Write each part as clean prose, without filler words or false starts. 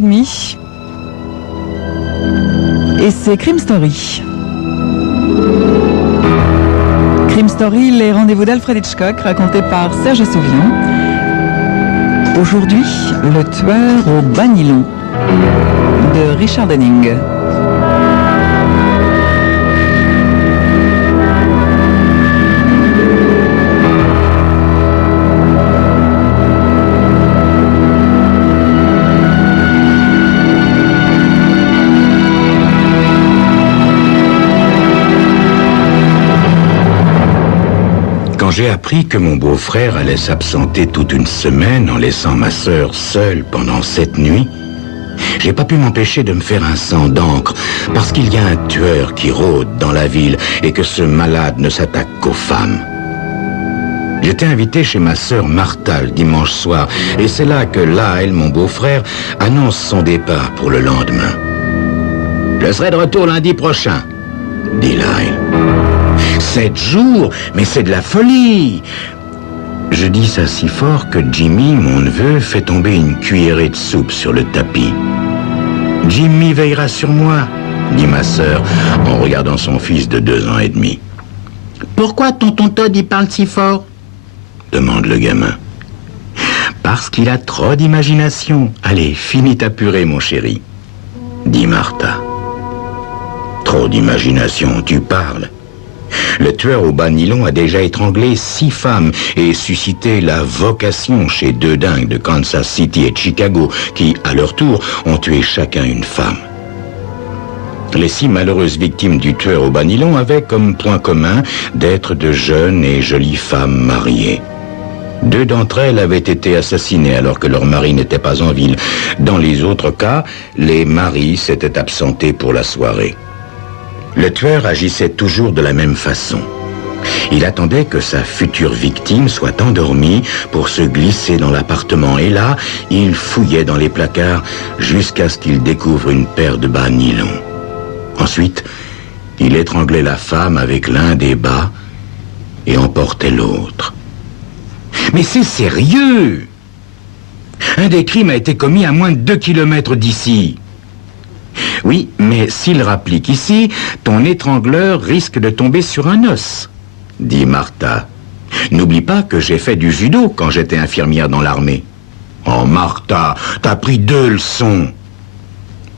9h30. Et c'est Crime Story. Crime Story, les rendez-vous d'Alfred Hitchcock, racontés par Serge Souvion. Aujourd'hui, le tueur au bas nylon de Richard Denning. Quand j'ai appris que mon beau-frère allait s'absenter toute une semaine en laissant ma sœur seule pendant cette nuit, j'ai pas pu m'empêcher de me faire un sang d'encre parce qu'il y a un tueur qui rôde dans la ville et que ce malade ne s'attaque qu'aux femmes. J'étais invité chez ma sœur Martha le dimanche soir et c'est là que Lyle, mon beau-frère, annonce son départ pour le lendemain. « Je serai de retour lundi prochain », dit Lyle. 7 jours, mais c'est de la folie. Je dis ça si fort que Jimmy, mon neveu, fait tomber une cuillerée de soupe sur le tapis. Jimmy veillera sur moi, dit ma sœur en regardant son fils de 2 ans et demi. Pourquoi tonton Todd y parle si fort? Demande le gamin. Parce qu'il a trop d'imagination. Allez, finis ta purée, mon chéri, dit Martha. Trop d'imagination, tu parles. Le tueur au bas nylon a déjà étranglé 6 femmes et suscité la vocation chez 2 dingues de Kansas City et de Chicago qui, à leur tour, ont tué chacun une femme. Les 6 malheureuses victimes du tueur au bas nylon avaient comme point commun d'être de jeunes et jolies femmes mariées. 2 d'entre elles avaient été assassinées alors que leur mari n'était pas en ville. Dans les autres cas, les maris s'étaient absentés pour la soirée. Le tueur agissait toujours de la même façon. Il attendait que sa future victime soit endormie pour se glisser dans l'appartement. Et là, il fouillait dans les placards jusqu'à ce qu'il découvre une paire de bas nylon. Ensuite, il étranglait la femme avec l'un des bas et emportait l'autre. Mais c'est sérieux! Un des crimes a été commis à moins de 2 kilomètres d'ici. Oui, mais s'il rapplique ici, ton étrangleur risque de tomber sur un os, dit Martha. N'oublie pas que j'ai fait du judo quand j'étais infirmière dans l'armée. Oh, Martha, t'as pris 2 leçons.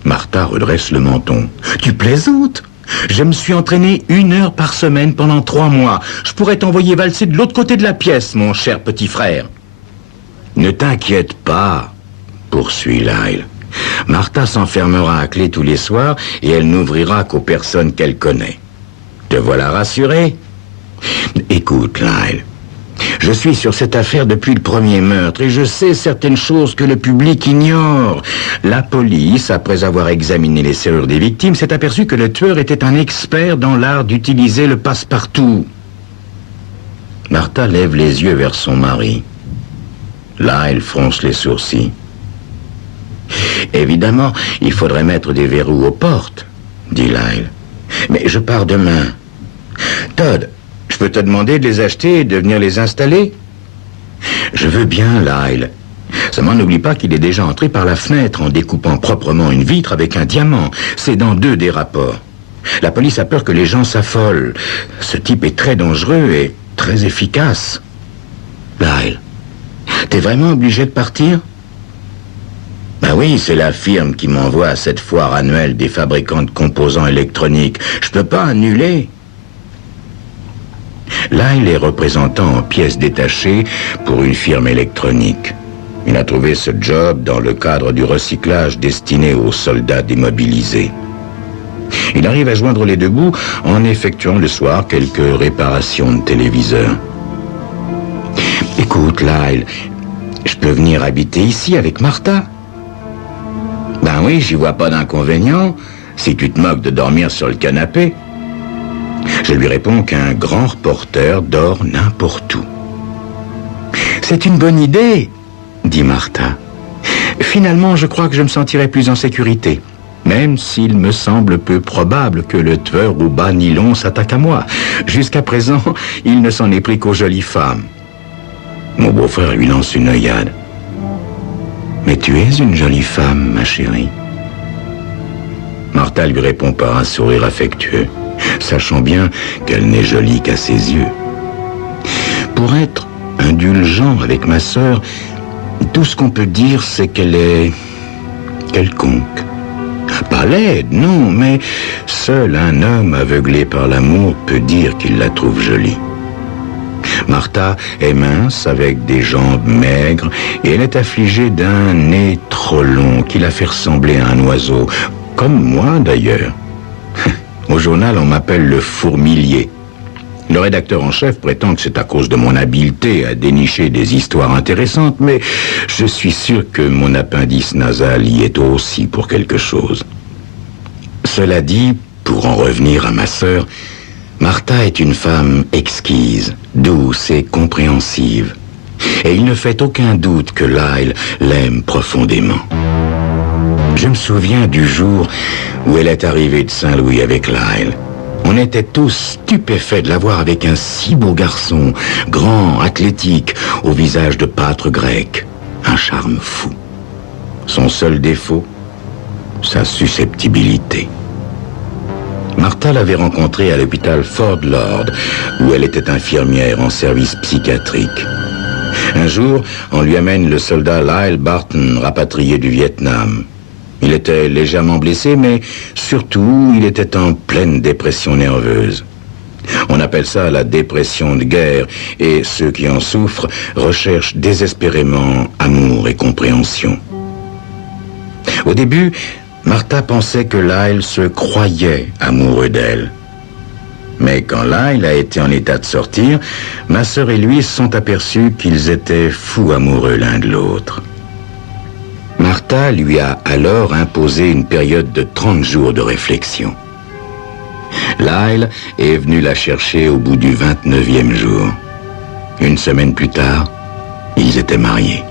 Martha redresse le menton. Tu plaisantes? Je me suis entraîné 1 heure par semaine pendant 3 mois. Je pourrais t'envoyer valser de l'autre côté de la pièce, mon cher petit frère. Ne t'inquiète pas, poursuit Lyle. Martha s'enfermera à clé tous les soirs et elle n'ouvrira qu'aux personnes qu'elle connaît. Te voilà rassuré? Écoute, Lyle, je suis sur cette affaire depuis le premier meurtre et je sais certaines choses que le public ignore. La police, après avoir examiné les serrures des victimes, s'est aperçue que le tueur était un expert dans l'art d'utiliser le passe-partout. Martha lève les yeux vers son mari. Lyle fronce les sourcils. Évidemment, il faudrait mettre des verrous aux portes, dit Lyle. Mais je pars demain. Todd, je peux te demander de les acheter et de venir les installer? Je veux bien, Lyle. Seulement n'oublie pas qu'il est déjà entré par la fenêtre en découpant proprement une vitre avec un diamant. C'est dans 2 des rapports. La police a peur que les gens s'affolent. Ce type est très dangereux et très efficace. Lyle, t'es vraiment obligé de partir? Ben oui, c'est la firme qui m'envoie à cette foire annuelle des fabricants de composants électroniques. Je peux pas annuler. Lyle est représentant en pièces détachées pour une firme électronique. Il a trouvé ce job dans le cadre du recyclage destiné aux soldats démobilisés. Il arrive à joindre les 2 bouts en effectuant le soir quelques réparations de téléviseurs. Écoute, Lyle, je peux venir habiter ici avec Martha? Ben oui, j'y vois pas d'inconvénient, si tu te moques de dormir sur le canapé. Je lui réponds qu'un grand reporter dort n'importe où. C'est une bonne idée, dit Martha. Finalement, je crois que je me sentirai plus en sécurité, même s'il me semble peu probable que le tueur au bas nylon s'attaque à moi. Jusqu'à présent, il ne s'en est pris qu'aux jolies femmes. Mon beau-frère lui lance une œillade. Mais tu es une jolie femme, ma chérie. Martha lui répond par un sourire affectueux, sachant bien qu'elle n'est jolie qu'à ses yeux. Pour être indulgent avec ma sœur, tout ce qu'on peut dire, c'est qu'elle est quelconque. Pas laide, non, mais seul un homme aveuglé par l'amour peut dire qu'il la trouve jolie. Martha est mince, avec des jambes maigres, et elle est affligée d'un nez trop long qui la fait ressembler à un oiseau, comme moi d'ailleurs. Au journal, on m'appelle le fourmilier. Le rédacteur en chef prétend que c'est à cause de mon habileté à dénicher des histoires intéressantes, mais je suis sûr que mon appendice nasal y est aussi pour quelque chose. Cela dit, pour en revenir à ma sœur, Martha est une femme exquise, douce et compréhensive. Et il ne fait aucun doute que Lyle l'aime profondément. Je me souviens du jour où elle est arrivée de Saint-Louis avec Lyle. On était tous stupéfaits de la voir avec un si beau garçon, grand, athlétique, au visage de pâtre grec. Un charme fou. Son seul défaut, sa susceptibilité. Martha l'avait rencontrée à l'hôpital Fort Lord, où elle était infirmière en service psychiatrique. Un jour, on lui amène le soldat Lyle Barton, rapatrié du Vietnam. Il était légèrement blessé, mais surtout, il était en pleine dépression nerveuse. On appelle ça la dépression de guerre, et ceux qui en souffrent recherchent désespérément amour et compréhension. Au début, Martha pensait que Lyle se croyait amoureux d'elle. Mais quand Lyle a été en état de sortir, ma sœur et lui se sont aperçus qu'ils étaient fous amoureux l'un de l'autre. Martha lui a alors imposé une période de 30 jours de réflexion. Lyle est venu la chercher au bout du 29e jour. Une semaine plus tard, ils étaient mariés.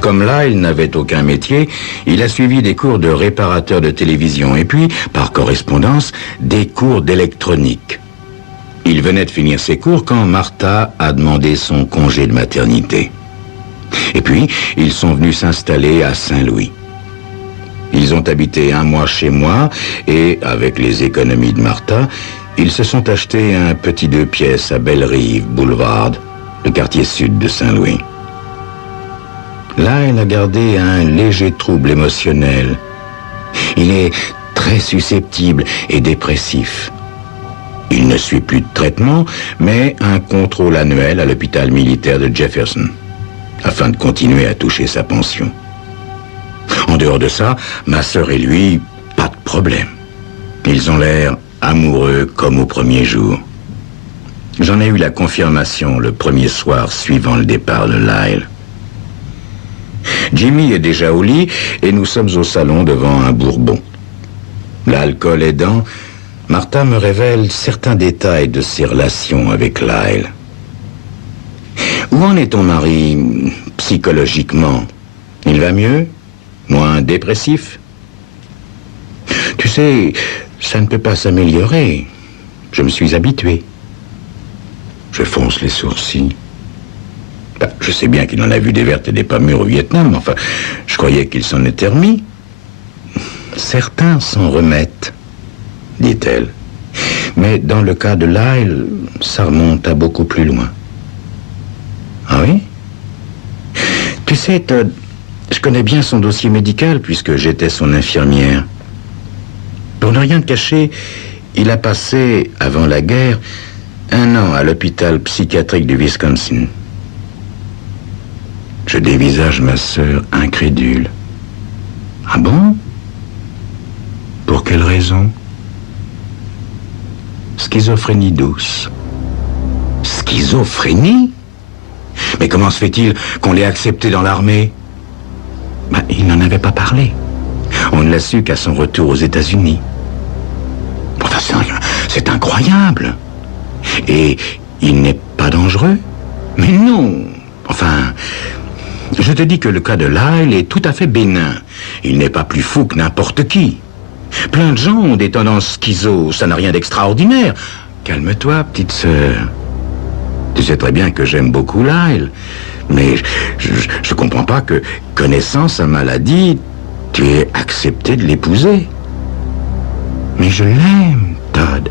Comme Lyle n'avait aucun métier, il a suivi des cours de réparateur de télévision et puis, par correspondance, des cours d'électronique. Il venait de finir ses cours quand Martha a demandé son congé de maternité. Et puis, ils sont venus s'installer à Saint-Louis. Ils ont habité 1 mois chez moi et, avec les économies de Martha, ils se sont achetés un petit 2 pièces à Belle-Rive, Boulevard, le quartier sud de Saint-Louis. Là, elle a gardé un léger trouble émotionnel. Il est très susceptible et dépressif. Il ne suit plus de traitement, mais un contrôle annuel à l'hôpital militaire de Jefferson, afin de continuer à toucher sa pension. En dehors de ça, ma sœur et lui, pas de problème. Ils ont l'air amoureux comme au premier jour. J'en ai eu la confirmation le premier soir suivant le départ de Lyle. Jimmy est déjà au lit et nous sommes au salon devant un bourbon. L'alcool aidant, Martha me révèle certains détails de ses relations avec Lyle. Où en est ton mari psychologiquement? Il va mieux? Moins dépressif? Tu sais, ça ne peut pas s'améliorer. Je me suis habitué. Je fronce les sourcils. Je sais bien qu'il en a vu des vertes et des pas mûres au Vietnam, enfin, je croyais qu'il s'en était remis. Certains s'en remettent, dit-elle. Mais dans le cas de Lyle, ça remonte à beaucoup plus loin. Ah oui? Tu sais, Todd, je connais bien son dossier médical puisque j'étais son infirmière. Pour ne rien te cacher, il a passé, avant la guerre, 1 an à l'hôpital psychiatrique du Wisconsin. Je dévisage ma sœur incrédule. Ah bon? Pour quelle raison? Schizophrénie douce. Schizophrénie? Mais comment se fait-il qu'on l'ait accepté dans l'armée? Il n'en avait pas parlé. On ne l'a su qu'à son retour aux États-Unis. Enfin, c'est incroyable. Et il n'est pas dangereux? Mais non. Enfin, je te dis que le cas de Lyle est tout à fait bénin. Il n'est pas plus fou que n'importe qui. Plein de gens ont des tendances schizo, ça n'a rien d'extraordinaire. Calme-toi, petite sœur. Tu sais très bien que j'aime beaucoup Lyle, Mais je comprends pas que, connaissant sa maladie, tu aies accepté de l'épouser. Mais je l'aime, Todd.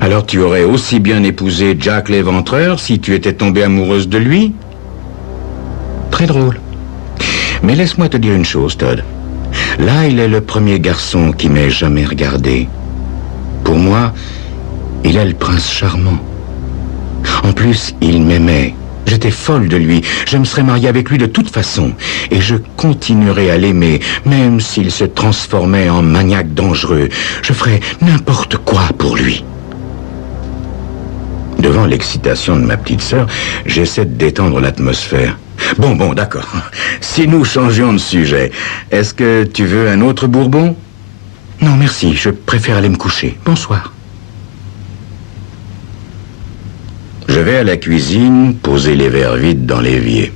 Alors tu aurais aussi bien épousé Jack l'Éventreur si tu étais tombée amoureuse de lui? Très drôle. Mais laisse-moi te dire une chose, Todd. Lyle est le premier garçon qui m'ait jamais regardé. Pour moi, il est le prince charmant. En plus, il m'aimait. J'étais folle de lui. Je me serais mariée avec lui de toute façon. Et je continuerai à l'aimer, même s'il se transformait en maniaque dangereux. Je ferais n'importe quoi pour lui. Devant l'excitation de ma petite sœur, j'essaie de détendre l'atmosphère. Bon, d'accord. Si nous changions de sujet, est-ce que tu veux un autre bourbon? Non, merci. Je préfère aller me coucher. Bonsoir. Je vais à la cuisine poser les verres vides dans l'évier.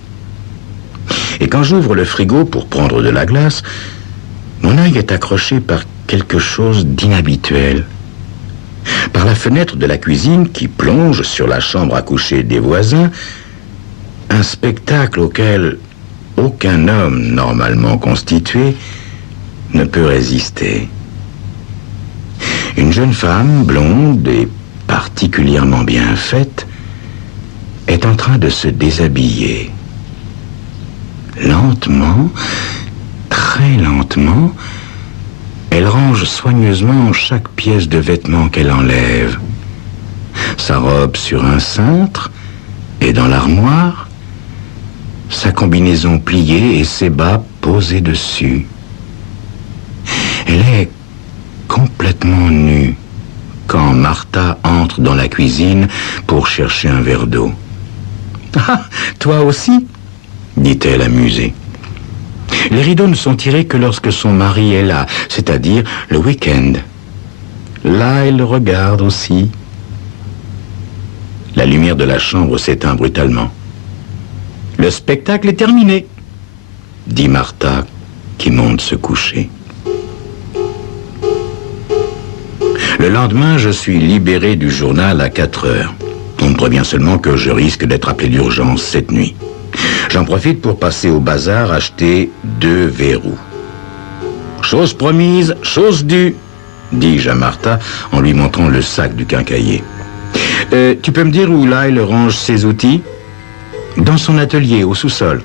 Et quand j'ouvre le frigo pour prendre de la glace, mon œil est accroché par quelque chose d'inhabituel. Par la fenêtre de la cuisine qui plonge sur la chambre à coucher des voisins, un spectacle auquel aucun homme normalement constitué ne peut résister. Une jeune femme blonde et particulièrement bien faite est en train de se déshabiller. Lentement, très lentement, elle range soigneusement chaque pièce de vêtement qu'elle enlève. Sa robe sur un cintre et dans l'armoire, sa combinaison pliée et ses bas posés dessus. Elle est complètement nue quand Martha entre dans la cuisine pour chercher un verre d'eau. « Ah, toi aussi ?» dit-elle amusée. Les rideaux ne sont tirés que lorsque son mari est là, c'est-à-dire le week-end. Là, elle le regarde aussi. La lumière de la chambre s'éteint brutalement. « Le spectacle est terminé », dit Martha, qui monte se coucher. Le lendemain, je suis libéré du journal à 4 heures. On me prévient seulement que je risque d'être appelé d'urgence cette nuit. J'en profite pour passer au bazar acheter 2 verrous. Chose promise, chose due, dis-je à Martha en lui montrant le sac du quincaillier. Tu peux me dire où Lyle range ses outils? Dans son atelier, au sous-sol.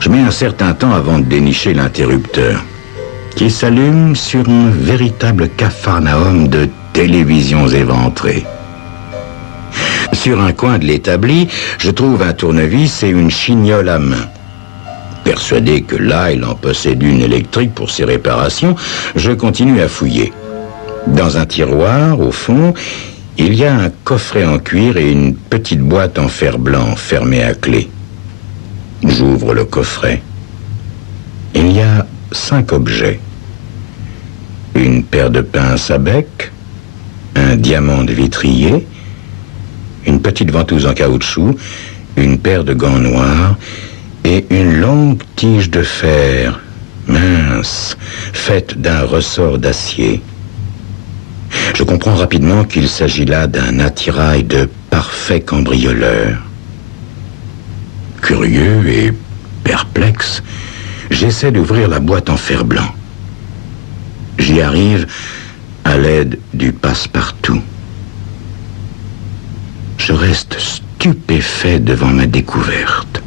Je mets un certain temps avant de dénicher l'interrupteur, qui s'allume sur un véritable capharnaüm de télévisions éventrées. Sur un coin de l'établi, je trouve un tournevis et une chignole à main. Persuadé que Lyle en possède une électrique pour ses réparations, je continue à fouiller. Dans un tiroir, au fond, il y a un coffret en cuir et une petite boîte en fer blanc fermée à clé. J'ouvre le coffret. Il y a 5 objets. Une paire de pinces à bec, un diamant de vitrier, une petite ventouse en caoutchouc, une paire de gants noirs et une longue tige de fer, mince, faite d'un ressort d'acier. Je comprends rapidement qu'il s'agit là d'un attirail de parfait cambrioleur. Curieux et perplexe, j'essaie d'ouvrir la boîte en fer blanc. J'y arrive à l'aide du passe-partout. Je reste stupéfait devant ma découverte.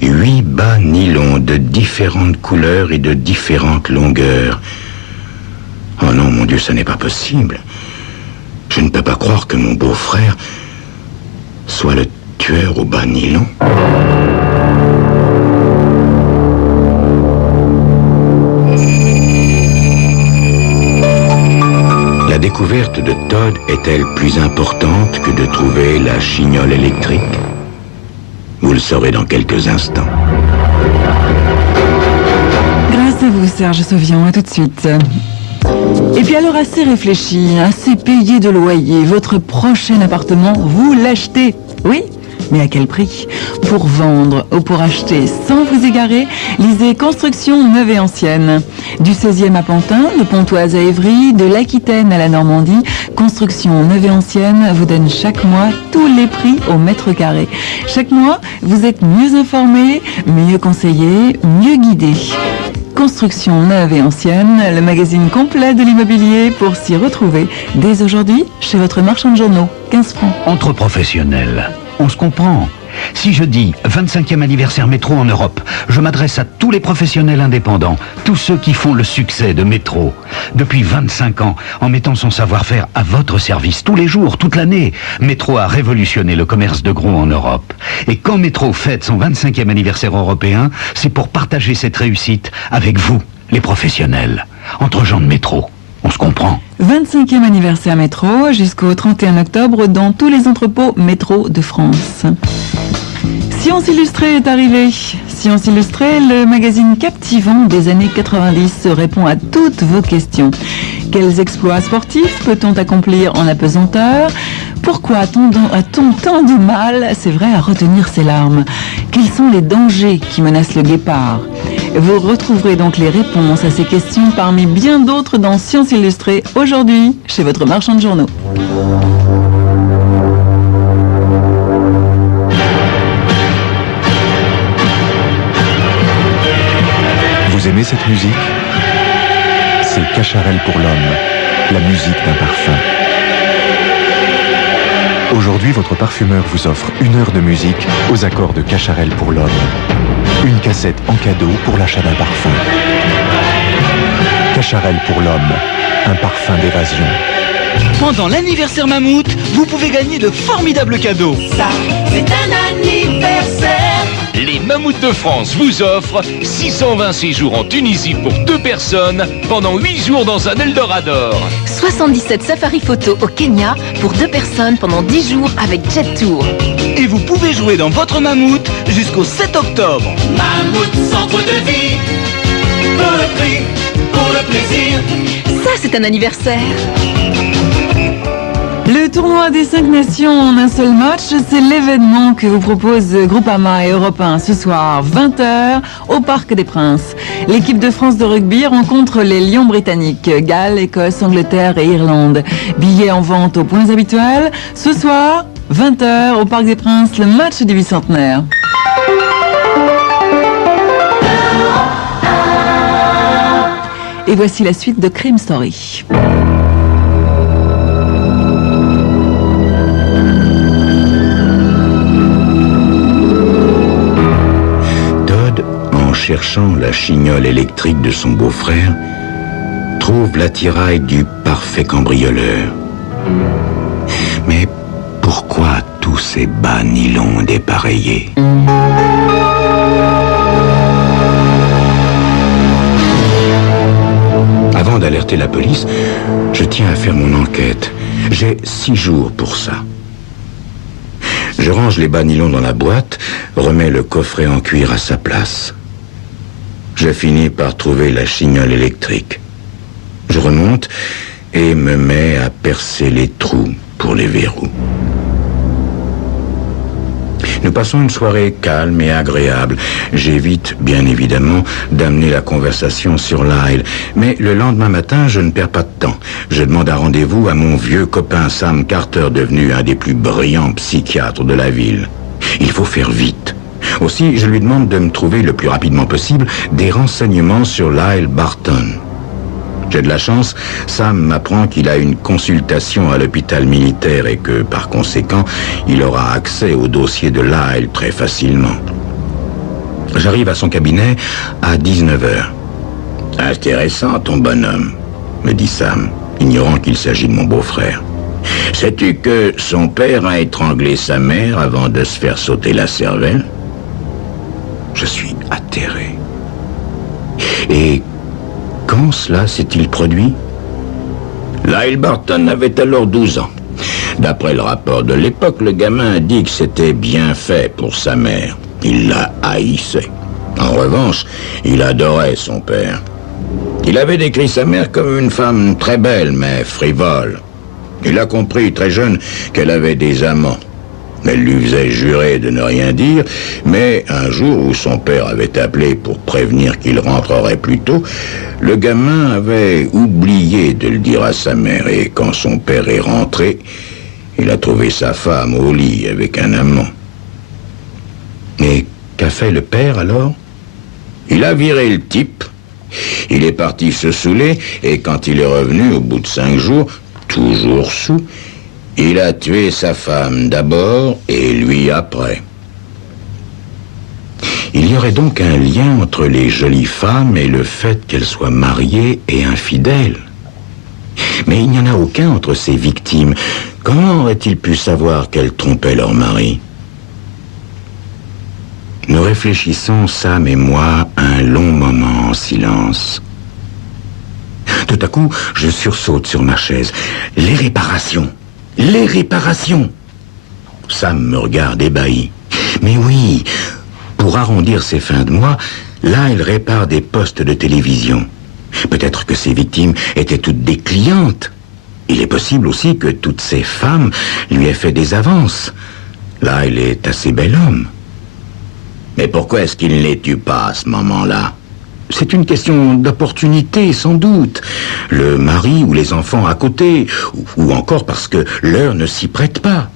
8 bas nylon de différentes couleurs et de différentes longueurs. Oh non, mon Dieu, ça n'est pas possible. Je ne peux pas croire que mon beau-frère soit le tueur au bas nylon. La découverte de Todd est-elle plus importante que de trouver la chignole électrique? Vous le saurez dans quelques instants. Grâce à vous, Serge Sauvion. À tout de suite. Et puis alors, assez réfléchi, assez payé de loyer, votre prochain appartement, vous l'achetez. Oui, Mais à quel prix? Pour vendre ou pour acheter sans vous égarer, lisez Construction neuve et ancienne. Du 16e à Pantin, de Pontoise à Évry, de l'Aquitaine à la Normandie, Construction neuve et ancienne vous donne chaque mois tous les prix au mètre carré. Chaque mois, vous êtes mieux informé, mieux conseillé, mieux guidé. Construction neuve et ancienne, le magazine complet de l'immobilier pour s'y retrouver dès aujourd'hui chez votre marchand de journaux. 15 francs. Entre professionnels, on se comprend. Si je dis 25e anniversaire Métro en Europe, je m'adresse à tous les professionnels indépendants, tous ceux qui font le succès de Métro. Depuis 25 ans, en mettant son savoir-faire à votre service tous les jours, toute l'année, Métro a révolutionné le commerce de gros en Europe. Et quand Métro fête son 25e anniversaire européen, c'est pour partager cette réussite avec vous, les professionnels, entre gens de Métro. On se comprend. 25e anniversaire Métro jusqu'au 31 octobre dans tous les entrepôts Métro de France. Science Illustrée est arrivé. Science Illustrée, le magazine captivant des années 90 répond à toutes vos questions. Quels exploits sportifs peut-on accomplir en apesanteur? Pourquoi a-t-on tant de mal, c'est vrai, à retenir ses larmes? Quels sont les dangers qui menacent le guépard? Vous retrouverez donc les réponses à ces questions parmi bien d'autres dans Science Illustrée aujourd'hui chez votre marchand de journaux. Vous aimez cette musique? C'est Cacharel pour l'homme, la musique d'un parfum. Aujourd'hui, votre parfumeur vous offre 1 heure de musique aux accords de Cacharel pour l'homme. Une cassette en cadeau pour l'achat d'un parfum. Cacharel pour l'homme, un parfum d'évasion. Pendant l'anniversaire Mammouth, vous pouvez gagner de formidables cadeaux. Ça, c'est un anniversaire. Les Mammouths de France vous offrent 620 séjours en Tunisie pour 2 personnes pendant 8 jours dans un Eldorado. 77 safaris photos au Kenya pour 2 personnes pendant 10 jours avec Jet Tour. Et vous pouvez jouer dans votre Mammouth jusqu'au 7 octobre. Mammouth, centre de vie. Pour le prix, pour le plaisir. Ça, c'est un anniversaire. Le tournoi des 5 nations en un seul match, c'est l'événement que vous propose Groupama et Europe 1 ce soir, 20h, au Parc des Princes. L'équipe de France de rugby rencontre les Lions britanniques, Galles, Écosse, Angleterre et Irlande. Billets en vente aux points habituels. Ce soir, 20h, au Parc des Princes, le match du bicentenaire. Et voici la suite de Crime Story. Cherchant la chignole électrique de son beau-frère, trouve l'attirail du parfait cambrioleur. Mais pourquoi tous ces bas nylons dépareillés? Avant d'alerter la police, je tiens à faire mon enquête. J'ai 6 jours pour ça. Je range les bas nylons dans la boîte, remets le coffret en cuir à sa place. Je finis par trouver la chignole électrique. Je remonte et me mets à percer les trous pour les verrous. Nous passons une soirée calme et agréable. J'évite, bien évidemment, d'amener la conversation sur Lyle. Mais le lendemain matin, je ne perds pas de temps. Je demande un rendez-vous à mon vieux copain Sam Carter, devenu un des plus brillants psychiatres de la ville. Il faut faire vite. Aussi, je lui demande de me trouver le plus rapidement possible des renseignements sur Lyle Barton. J'ai de la chance, Sam m'apprend qu'il a une consultation à l'hôpital militaire et que, par conséquent, il aura accès au dossier de Lyle très facilement. J'arrive à son cabinet à 19h. « Intéressant, ton bonhomme, » me dit Sam, ignorant qu'il s'agit de mon beau-frère. « Sais-tu que son père a étranglé sa mère avant de se faire sauter la cervelle ?» Je suis atterré. Et quand cela s'est-il produit? Lyle Barton avait alors 12 ans. D'après le rapport de l'époque, le gamin dit que c'était bien fait pour sa mère. Il la haïssait. En revanche, il adorait son père. Il avait décrit sa mère comme une femme très belle, mais frivole. Il a compris très jeune qu'elle avait des amants. Elle lui faisait jurer de ne rien dire, mais un jour où son père avait appelé pour prévenir qu'il rentrerait plus tôt, le gamin avait oublié de le dire à sa mère, et quand son père est rentré, il a trouvé sa femme au lit avec un amant. Mais qu'a fait le père alors? Il a viré le type. Il est parti se saouler, et quand il est revenu au bout de 5 jours, toujours saoul, il a tué sa femme d'abord et lui après. Il y aurait donc un lien entre les jolies femmes et le fait qu'elles soient mariées et infidèles. Mais il n'y en a aucun entre ces victimes. Comment aurait-il pu savoir qu'elles trompaient leur mari? Nous réfléchissons, Sam et moi, un long moment en silence. Tout à coup, je sursaute sur ma chaise. Les réparations! Les réparations! Sam me regarde ébahi. Mais oui, pour arrondir ses fins de mois, là, il répare des postes de télévision. Peut-être que ces victimes étaient toutes des clientes. Il est possible aussi que toutes ces femmes lui aient fait des avances. Là, il est assez bel homme. Mais pourquoi est-ce qu'il ne les tue pas à ce moment-là? C'est une question d'opportunité, sans doute. Le mari ou les enfants à côté, ou encore parce que l'heure ne s'y prête pas.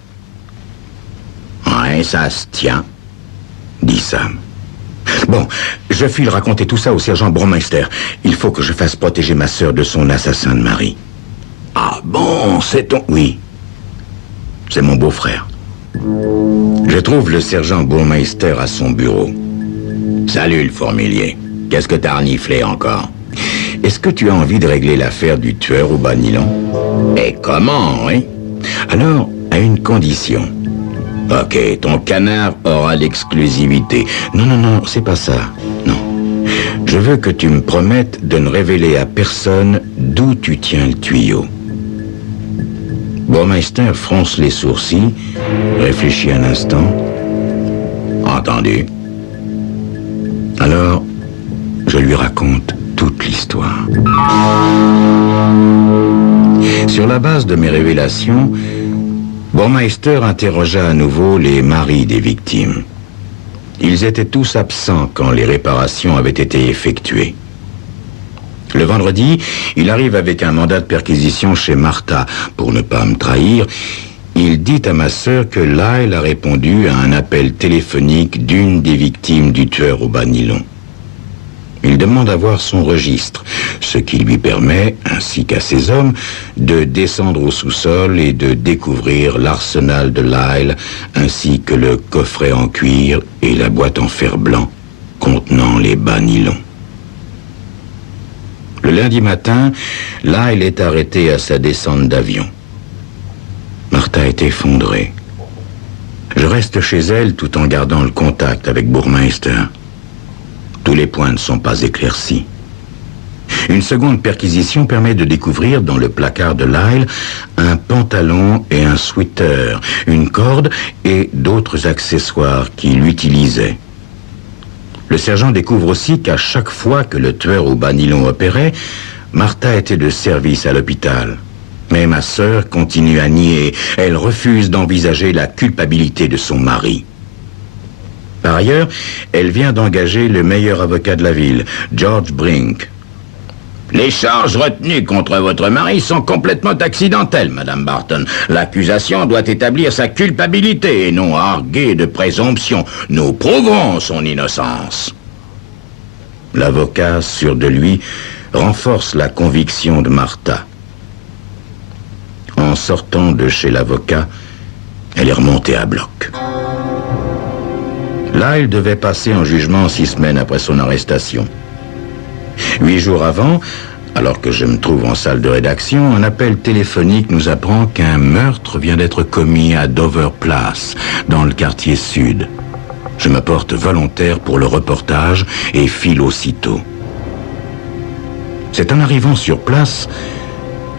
Ouais, ça se tient, dit Sam. Bon, je file raconter tout ça au sergent Burmeister. Il faut que je fasse protéger ma sœur de son assassin de mari. Ah bon, c'est ton... Oui, c'est mon beau-frère. Je trouve le sergent Burmeister à son bureau. Salut, le fourmilier. Qu'est-ce que t'as reniflé encore? Est-ce que tu as envie de régler l'affaire du tueur au bas nylon? Et comment, oui? Alors, à une condition. Ok, ton canard aura l'exclusivité. Non, c'est pas ça. Non. Je veux que tu me promettes de ne révéler à personne d'où tu tiens le tuyau. Burmeister fronce les sourcils, réfléchit un instant. Entendu. Alors, je lui raconte toute l'histoire. Sur la base de mes révélations, Burmeister interrogea à nouveau les maris des victimes. Ils étaient tous absents quand les réparations avaient été effectuées. Le vendredi, il arrive avec un mandat de perquisition chez Martha. Pour ne pas me trahir, il dit à ma sœur que Lyle a répondu à un appel téléphonique d'une des victimes du tueur au bas nylon. Il demande à voir son registre, ce qui lui permet, ainsi qu'à ses hommes, de descendre au sous-sol et de découvrir l'arsenal de Lyle, ainsi que le coffret en cuir et la boîte en fer blanc contenant les bas nylons. Le lundi matin, Lyle est arrêté à sa descente d'avion. Martha est effondrée. Je reste chez elle tout en gardant le contact avec Burmeister. Tous les points ne sont pas éclaircis. Une seconde perquisition permet de découvrir dans le placard de Lyle un pantalon et un sweater, une corde et d'autres accessoires qu'il utilisait. Le sergent découvre aussi qu'à chaque fois que le tueur au bas nylon opérait, Martha était de service à l'hôpital. Mais ma sœur continue à nier. Elle refuse d'envisager la culpabilité de son mari. Par ailleurs, elle vient d'engager le meilleur avocat de la ville, George Brink. Les charges retenues contre votre mari sont complètement accidentelles, Madame Barton. L'accusation doit établir sa culpabilité et non arguer de présomption. Nous prouverons son innocence. L'avocat, sûr de lui, renforce la conviction de Martha. En sortant de chez l'avocat, elle est remontée à bloc. Lyle devait passer en jugement 6 semaines après son arrestation. 8 jours avant, alors que je me trouve en salle de rédaction, un appel téléphonique nous apprend qu'un meurtre vient d'être commis à Dover Place, dans le quartier sud. Je me porte volontaire pour le reportage et file aussitôt. C'est en arrivant sur place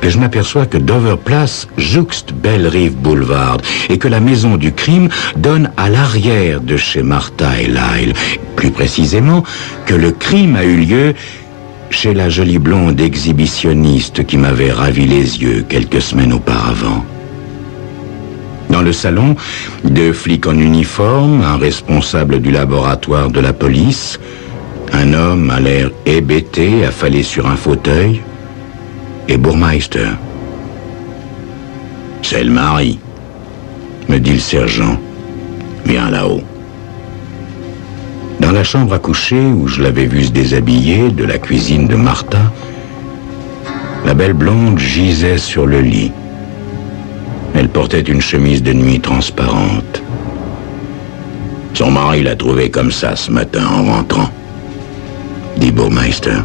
que je m'aperçois que Dover Place jouxte Belle Rive Boulevard et que la maison du crime donne à l'arrière de chez Martha et Lyle. Plus précisément, que le crime a eu lieu chez la jolie blonde exhibitionniste qui m'avait ravi les yeux quelques semaines auparavant. Dans le salon, 2 flics en uniforme, un responsable du laboratoire de la police, un homme à l'air hébété, affalé sur un fauteuil, et Burmeister. « C'est le mari », me dit le sergent. « Viens là-haut. » Dans la chambre à coucher, où je l'avais vue se déshabiller, de la cuisine de Martha, la belle blonde gisait sur le lit. Elle portait une chemise de nuit transparente. Son mari l'a trouvée comme ça ce matin en rentrant, dit Burmeister.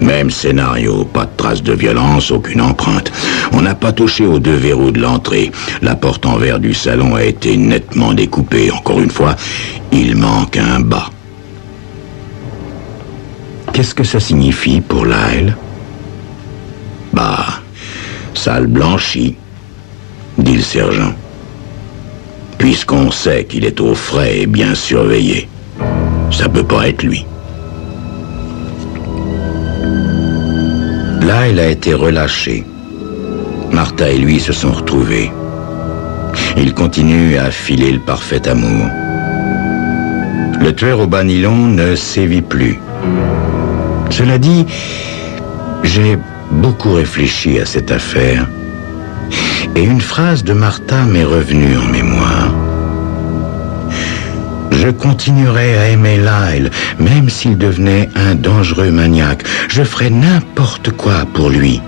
Même scénario, pas de traces de violence, aucune empreinte. On n'a pas touché aux 2 verrous de l'entrée. La porte en verre du salon a été nettement découpée. Encore une fois, il manque un bas. Qu'est-ce que ça signifie pour Lyle? Bah, sale blanchi, dit le sergent. Puisqu'on sait qu'il est au frais et bien surveillé, ça peut pas être lui. Lyle a été relâché. Martha et lui se sont retrouvés. Ils continuent à filer le parfait amour. Le tueur au bas nylon ne sévit plus. Cela dit, j'ai beaucoup réfléchi à cette affaire. Et une phrase de Martha m'est revenue en mémoire. Je continuerai à aimer Lyle, même s'il devenait un dangereux maniaque. Je ferai n'importe quoi pour lui.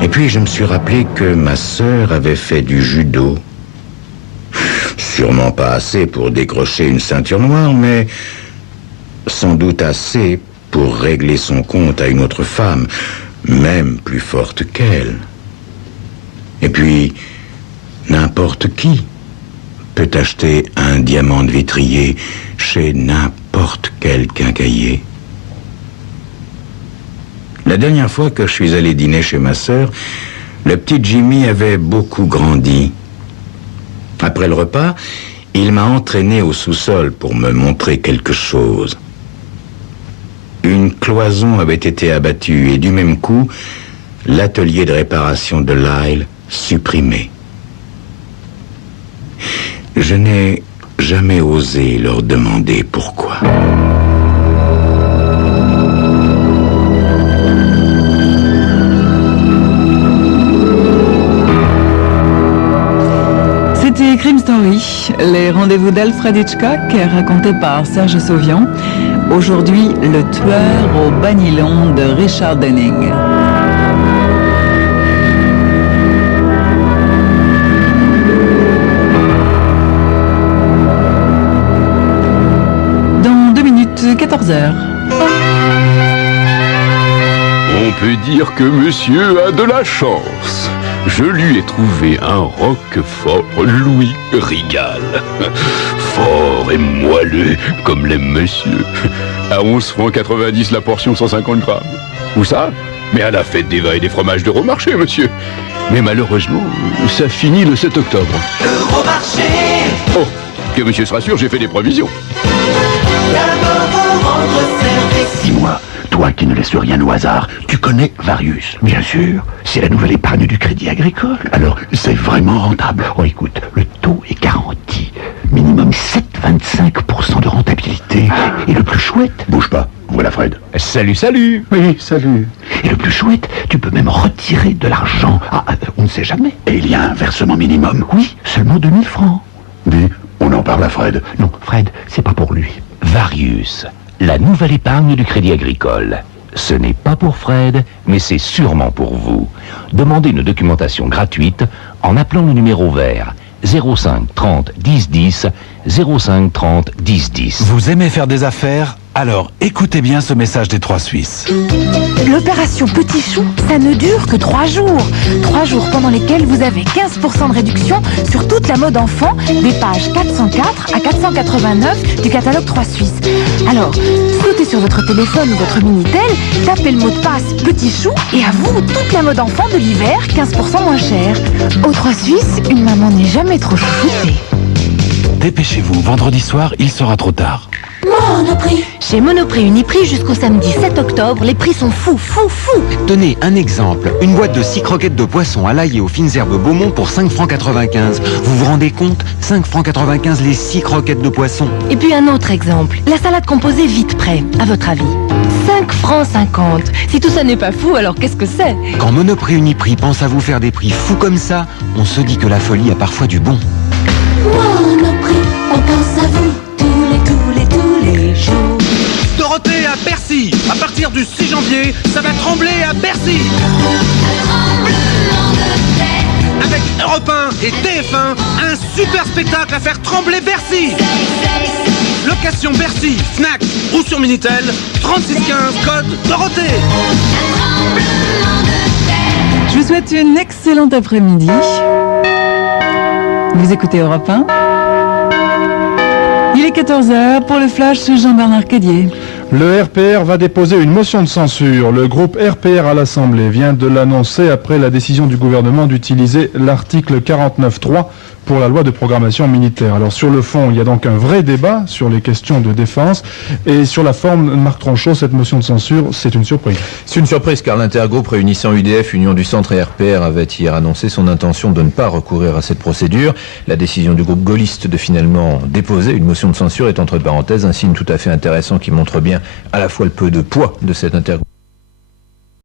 Et puis je me suis rappelé que ma sœur avait fait du judo. Sûrement pas assez pour décrocher une ceinture noire, mais sans doute assez pour régler son compte à une autre femme, même plus forte qu'elle. Et puis, n'importe qui peut acheter un diamant de vitrier chez n'importe quel quincaillier. La dernière fois que je suis allé dîner chez ma sœur, le petit Jimmy avait beaucoup grandi. Après le repas, il m'a entraîné au sous-sol pour me montrer quelque chose. Une cloison avait été abattue et du même coup, l'atelier de réparation de Lyle supprimé. Je n'ai jamais osé leur demander pourquoi. C'était Crime Story, les rendez-vous d'Alfred Hitchcock, racontés par Serge Sauvian. Aujourd'hui, le tueur au bas nylon de Richard Denning. Dans 2 minutes, 14h. On peut dire que monsieur a de la chance. Je lui ai trouvé un roquefort Louis Rigal. Fort et moelleux, comme l'aime monsieur. À 11 francs 90 la portion, 150 grammes. Où ça? Mais à la fête des vins et des fromages d'Euromarché, monsieur. Mais malheureusement, ça finit le 7 octobre. Euromarché. Oh, que monsieur sera sûr, j'ai fait des provisions. D'abord pour rendre service. Dis-moi, toi qui ne laisses rien au hasard, tu connais Varius? Bien sûr, c'est la nouvelle épargne du Crédit Agricole. Alors, c'est vraiment rentable. Oh, écoute, le taux est garanti. Minimum 7,25% de rentabilité. Et le plus chouette... Bouge pas, voilà Fred. Salut, salut. Oui, salut. Et le plus chouette, tu peux même retirer de l'argent. Ah, on ne sait jamais. Et il y a un versement minimum? Oui, seulement 2000 francs. Dis, on en parle à Fred. Non, Fred, c'est pas pour lui. Varius, la nouvelle épargne du Crédit Agricole. Ce n'est pas pour Fred, mais c'est sûrement pour vous. Demandez une documentation gratuite en appelant le numéro vert 05 30 10 10 05 30 10 10. Vous aimez faire des affaires? Alors écoutez bien ce message des 3 Suisses. L'opération Petit Chou, ça ne dure que 3 jours. 3 jours pendant lesquels vous avez 15% de réduction sur toute la mode enfant, des pages 404 à 489 du catalogue 3 Suisses. Alors, sautez sur votre téléphone ou votre Minitel, tapez le mot de passe Petit Chou et à vous, toute la mode enfant de l'hiver, 15% moins cher. Aux 3 Suisses, une maman n'est jamais trop chouchoutée. Dépêchez-vous, vendredi soir, il sera trop tard. Monoprix. Chez Monoprix Uniprix jusqu'au samedi 7 octobre, les prix sont fous. Tenez un exemple, une boîte de 6 croquettes de poisson à l'ail et aux fines herbes Beaumont pour 5 francs 95. Vous vous rendez compte? 5 francs 95 les 6 croquettes de poisson. Et puis un autre exemple, la salade composée vite prêt, à votre avis 5 francs 50. Si tout ça n'est pas fou, alors qu'est-ce que c'est? Quand Monoprix Uniprix pense à vous faire des prix fous comme ça, on se dit que la folie a parfois du bon. Monoprix, on pense à vous tous les jours. Dorothée à Bercy. À partir du 6 janvier, ça va trembler à Bercy. Avec Europe 1 et TF1, un super spectacle à faire trembler Bercy. Location Bercy, Fnac ou sur Minitel, 3615 code Dorothée. Je vous souhaite une excellente après-midi. Vous écoutez Europe 1. Il est 14h pour le flash Jean-Bernard Cadier. Le RPR va déposer une motion de censure. Le groupe RPR à l'Assemblée vient de l'annoncer après la décision du gouvernement d'utiliser l'article 49.3 pour la loi de programmation militaire. Alors sur le fond, il y a donc un vrai débat sur les questions de défense. Et sur la forme, Marc Tronchot, cette motion de censure, c'est une surprise. C'est une surprise car l'intergroupe réunissant UDF, Union du Centre et RPR avait hier annoncé son intention de ne pas recourir à cette procédure. La décision du groupe gaulliste de finalement déposer une motion de censure est entre parenthèses un signe tout à fait intéressant qui montre bien à la fois le peu de poids de cet intergroupe